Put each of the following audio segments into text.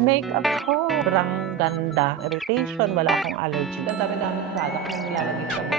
makeup ko. Sobrang ganda. Irritation, wala akong allergy. Ang dami-dami product na nilalagay sa mukha.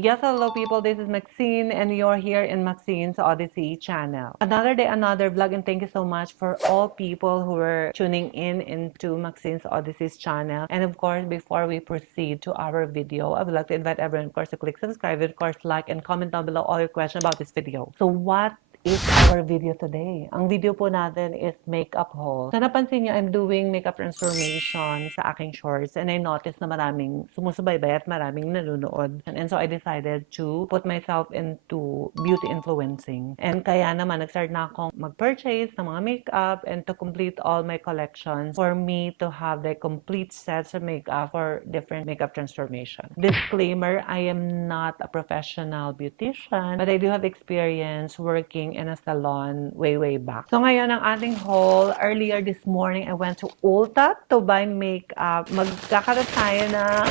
Yes, hello people, this is Maxine and you're here in Maxine's Odyssey channel. Another day, another vlog, and thank you so much for all people who are tuning in into Maxine's Odyssey's channel. And of course, before we proceed to our video, I would like to invite everyone, of course, to click subscribe, and of course, like and comment down below all your questions about this video. So what is our video today? Ang video po natin is makeup haul. So napansin niyo, I'm doing makeup transformation sa aking shorts and I noticed na maraming sumusubaybay at maraming nanonood. And so I decided to put myself into beauty influencing. And kaya naman, nag-start na akong mag-purchase ng mga makeup and to complete all my collections for me to have the complete sets of makeup for different makeup transformation. Disclaimer, I am not a professional beautician, but I do have experience working in a salon way back. So ngayon ang ating haul, earlier this morning, I went to Ulta to buy makeup. Magkakaroon tayo na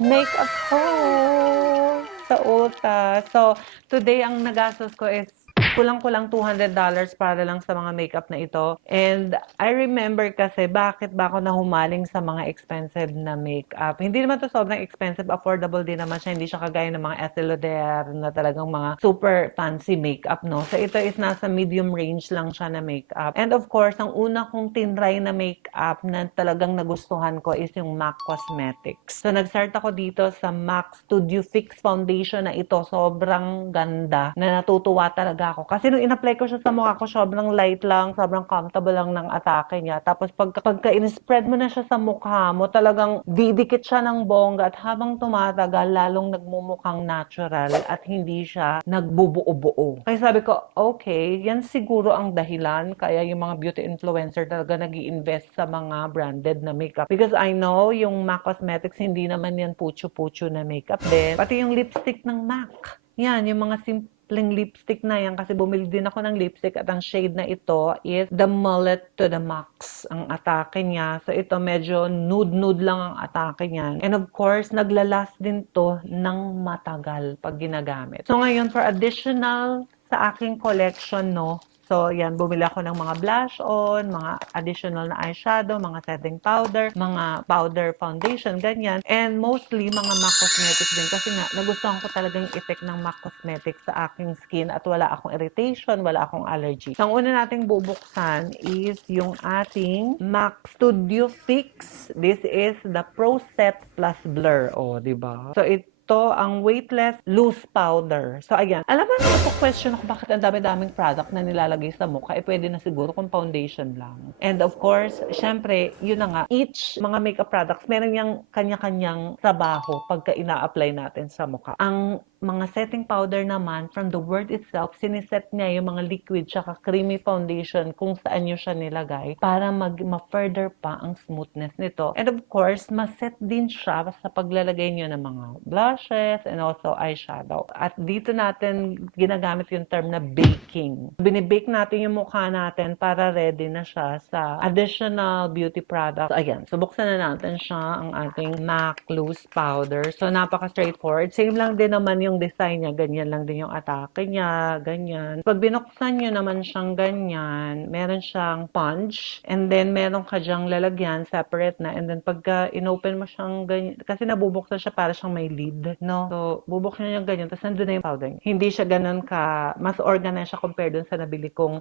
makeup haul sa Ulta. So today ang nagastos ko is kulang-kulang $200 para lang sa mga makeup na ito. And I remember kasi bakit ba ako nahumaling sa mga expensive na makeup. Hindi naman to sobrang expensive, affordable din naman siya. Hindi siya kagaya ng mga Estée Lauder na talagang mga super fancy makeup, no? So ito is nasa medium range lang siya na makeup. And of course, ang una kong tinry na makeup na talagang nagustuhan ko is yung MAC Cosmetics. So nag-start ako dito sa MAC Studio Fix Foundation na ito. Sobrang ganda na natutuwa talaga ako. Kasi nung in-apply ko siya sa mukha ko, sobrang light lang, sobrang comfortable lang ng atake niya. Tapos pagka in-spread mo na siya sa mukha mo, talagang didikit siya ng bongga at habang tumatagal, lalong nagmumukhang natural at hindi siya nagbubuo-buo. Kaya sabi ko, okay, yan siguro ang dahilan kaya yung mga beauty influencer talaga nag-i-invest sa mga branded na makeup. Because I know yung MAC Cosmetics, hindi naman yan pucho-pucho na makeup din. Pati yung lipstick ng MAC. Yan, yung mga simpleng lipstick na yan kasi bumili din ako ng lipstick at ang shade na ito is the Mullet to the Max ang atake niya. So ito medyo nude lang ang atake niya. And of course, naglalast din to ng matagal pag ginagamit. So ngayon for additional sa aking collection, no, so, yan, bumili ako ng mga blush on, mga additional na eyeshadow, mga setting powder, mga powder foundation, ganyan. And mostly, mga MAC Cosmetics din. Kasi nga, nagustuhan ko talagang effect ng MAC Cosmetics sa aking skin at wala akong irritation, wala akong allergy. So, ang una nating bubuksan is yung ating MAC Studio Fix. This is the Pro Set Plus Blur. O, diba? So, ito ang weightless loose powder. So, ayan. Alam mo, question ako bakit ang dami-daming product na nilalagay sa mukha. Eh, pwede na siguro kung foundation lang. And of course, syempre, yun na nga, each mga makeup products, meron yung kanya-kanyang trabaho pagka ina-apply natin sa mukha. Ang mga setting powder naman, from the word itself, siniset niya yung mga liquid tsaka creamy foundation kung saan nyo siya nilagay para ma-further pa ang smoothness nito. And of course, ma-set din siya sa paglalagay nyo ng mga blushes and also eyeshadow. At dito natin ginagamit yung term na baking. Binibake natin yung mukha natin para ready na siya sa additional beauty product. So, ayan. So, buksan na natin siya, ang ating MAC Loose Powder. So, napaka-straightforward. Same lang din naman yung design niya. Ganyan lang din yung atake niya. Ganyan. Pag binuksan nyo naman siyang ganyan, meron siyang sponge. And then, meron ka dyang lalagyan, separate na. And then, pagka inopen mo siyang ganyan, kasi nabubuksan siya para siyang may lid, no? So, bubuksan niya ganyan. Tapos, nandun na yung powder niya. Hindi siya ganun ka, mas organized siya compared dun sa nabili kong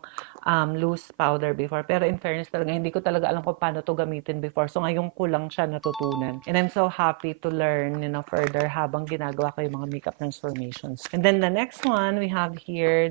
loose powder before. Pero in fairness talaga, hindi ko talaga alam kung paano to gamitin before. So, ngayon ko lang siya natutunan. And I'm so happy to learn, further habang ginagawa ko yung mga makeup transformations. And then the next one, we have here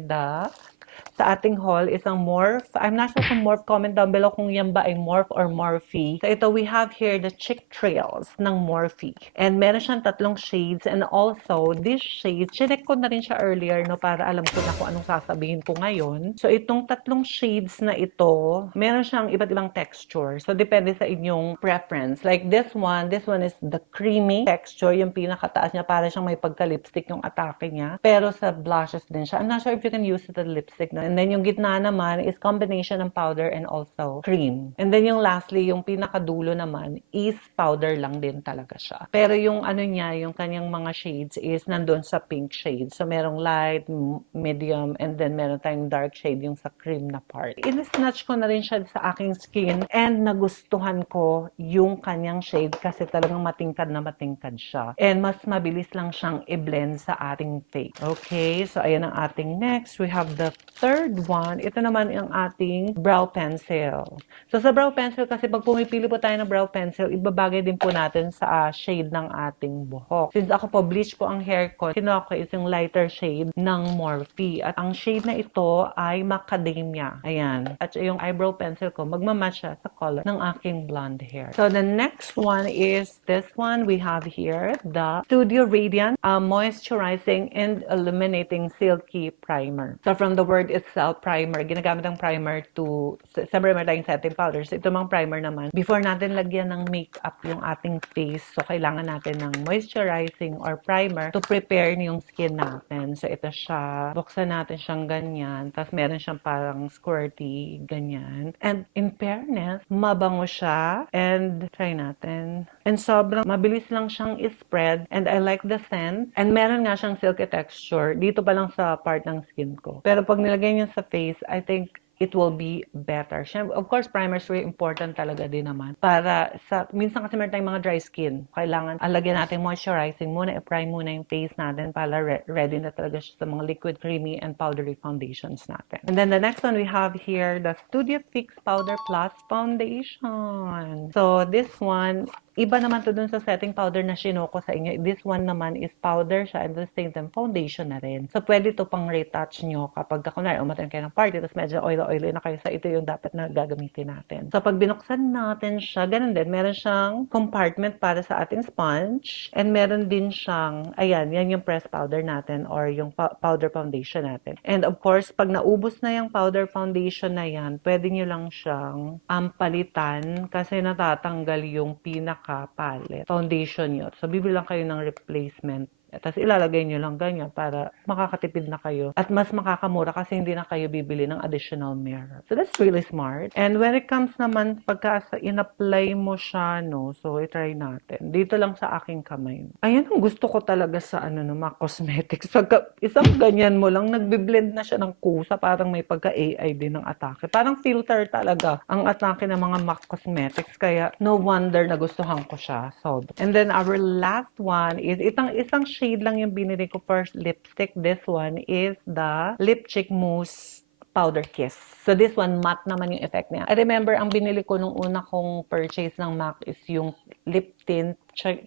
sa ating haul is ang Morphe. I'm not sure kung Morphe, comment down below kung yan ba ay Morphe or Morphe. So ito, we have here the Cheek Trails ng Morphe. And meron siyang 3 shades. And also, this shade, chinek ko na rin siya earlier, no, para alam ko na kung anong sasabihin ko ngayon. So itong 3 shades na ito, meron siyang iba't ibang texture. So depende sa inyong preference. Like this one is the creamy texture, yung pinakataas niya, para siyang may pagka-lipstick yung atake niya. Pero sa blushes din siya. I'm not sure if you can use the lipstick highlight na. And then yung gitna naman is combination ng powder and also cream. And then yung lastly, yung pinakadulo naman is powder lang din talaga siya. Pero yung ano niya, yung kanyang mga shades is nandun sa pink shade. So merong light, medium, and then meron tayong dark shade yung sa cream na part. In-snatch ko na rin siya sa aking skin and nagustuhan ko yung kanyang shade kasi talagang matingkad na matingkad siya. And mas mabilis lang siyang i-blend sa ating face. Okay, so ayan ang ating next. We have the third one. Ito naman yung ating brow pencil. So sa brow pencil kasi pag pumipili po tayo ng brow pencil, ibabagay din po natin sa shade ng ating buhok. Since ako po bleach po ang hair ko, kinuha ko is yung lighter shade ng Morphe. At ang shade na ito ay macadamia. Ayan. At yung eyebrow pencil ko, magmamatch siya sa color ng aking blonde hair. So the next one is this one. We have here the Studio Radiant Moisturizing and Illuminating Silky Primer. So from the word itself, primer, ginagamit ang primer to, siyempre may tayong setting powder. So ito mang primer naman, before natin lagyan ng makeup yung ating face, so kailangan natin ng moisturizing or primer to prepare yung skin natin. So ito siya, buksan natin siyang ganyan, tapos meron siyang parang squirty, ganyan. And in fairness, mabango siya, and try natin. And sobrang mabilis lang siyang i-spread, and I like the scent. And meron nga siyang silky texture dito pa lang sa part ng skin ko. Pero pag nilagay niyo sa face, I think it will be better. Of course, primer is very important talaga din naman. Para sa, minsan kasi meron tayong mga dry skin. Kailangan alagyan natin moisturizing muna, i-prime muna yung face natin para ready na talaga siya sa mga liquid, creamy, and powdery foundations natin. And then the next one we have here, the Studio Fix Powder Plus Foundation. So this one, iba naman to dun sa setting powder na sinoko sa inyo. This one naman is powder siya and the same time foundation na rin. So pwede to pang retouch nyo kapag kunwari umattend kayo ng party tapos medyo oily na kayo, sa ito yung dapat na gagamitin natin. So pag binuksan natin siya, ganun din. Meron siyang compartment para sa ating sponge and meron din siyang, ayan, yan yung press powder natin or yung powder foundation natin. And of course, pag naubos na yung powder foundation na yan, pwede nyo lang siyang palitan kasi natatanggal yung pinaka-palette foundation nyo. So, bibili lang kayo ng replacement. Tapos ilalagay nyo lang ganyan para makakatipid na kayo. At mas makakamura kasi hindi na kayo bibili ng additional mirror. So that's really smart. And when it comes naman, pagka in-apply mo siya, no, so i-try natin. Dito lang sa aking kamay. Ayan ang gusto ko talaga sa mga cosmetics. Pagka isang ganyan mo lang, nagbe-blend na siya ng kusa. Parang may pagka-AI din ng atake. Parang filter talaga ang atake ng mga MAC Cosmetics. Kaya no wonder na gustuhan ko siya. So, and then our last one is isang shade lang yung binili ko first lipstick. This one is the Lip Cheek Mousse Powder Kiss. So this one, matte naman yung effect niya. I remember, ang binili ko nung una kong purchase ng MAC is yung lip tint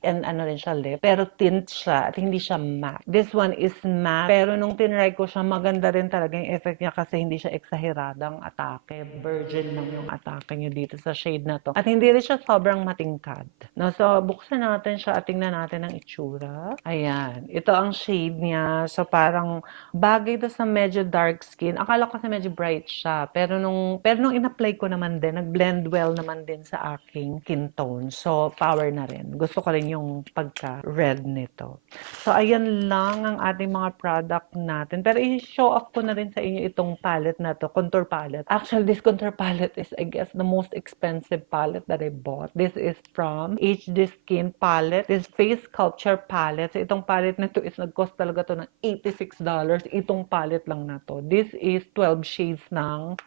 and ano rin siya lip. Pero tint siya at hindi siya matte. This one is matte. Pero nung tinry ko siya, maganda rin talaga yung effect niya kasi hindi siya eksaheradang atake. Virgin lang yung atake niya dito sa shade na to. At hindi rin siya sobrang matingkad. No, so buksan natin siya at tingnan natin ang itsura. Ayan. Ito ang shade niya. So parang bagay to sa medyo dark skin. Akala ko kasi medyo bright siya. Pero nung in-apply ko naman din, nag-blend well naman din sa aking skin tone. So power na rin. Gusto ko rin yung pagka-red nito. So ayan lang ang ating mga product natin. Pero i-show off ko na rin sa inyo itong palette na to, contour palette. Actually, this contour palette is, I guess, the most expensive palette that I bought. This is from HD Skin palette. This face sculpture palette. So itong palette na to is nag-cost talaga to ng $86. Itong palette lang na to. This is 12 shades ng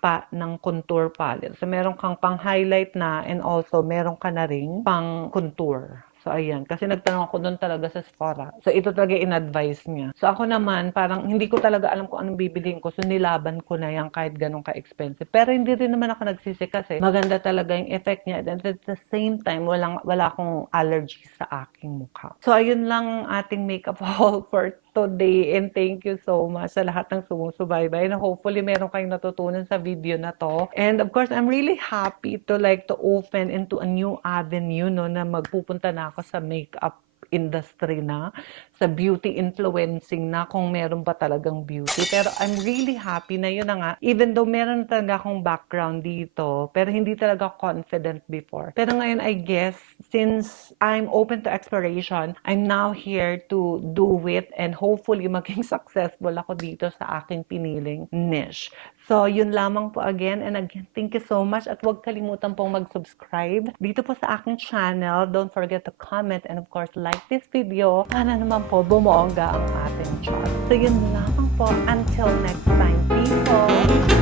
contour palette. So meron kang pang-highlight na and also meron ka na ring pang-contour. So, ayan. Kasi nagtanong ako doon talaga sa Sephora. So, ito talaga in-advise niya. So, ako naman, parang hindi ko talaga alam kung anong bibiliin ko. So, nilaban ko na yan kahit ganun ka-expensive. Pero hindi rin naman ako nagsisi kasi maganda talaga yung effect niya. And at the same time, wala akong allergy sa aking mukha. So, ayun lang ang ating makeup haul for today. And thank you so much sa lahat ng sumusubaybay. And hopefully, meron kayong natutunan sa video na to. And of course, I'm really happy to open into a new avenue, no, na magpupunta na ako sa makeup industry na. sa beauty influencing na kung meron ba talagang beauty. Pero I'm really happy na yun na nga. Even though meron talaga akong background dito, pero hindi talaga confident before. Pero ngayon, I guess, since I'm open to exploration, I'm now here to do it and hopefully maging successful ako dito sa aking piniling niche. So, yun lamang po again. And again, thank you so much. At huwag kalimutan pong mag-subscribe dito po sa aking channel. Don't forget to comment and of course, like this video. Sana naman po bumuongga ang ating channel. So, yun lamang po. Until next time, people.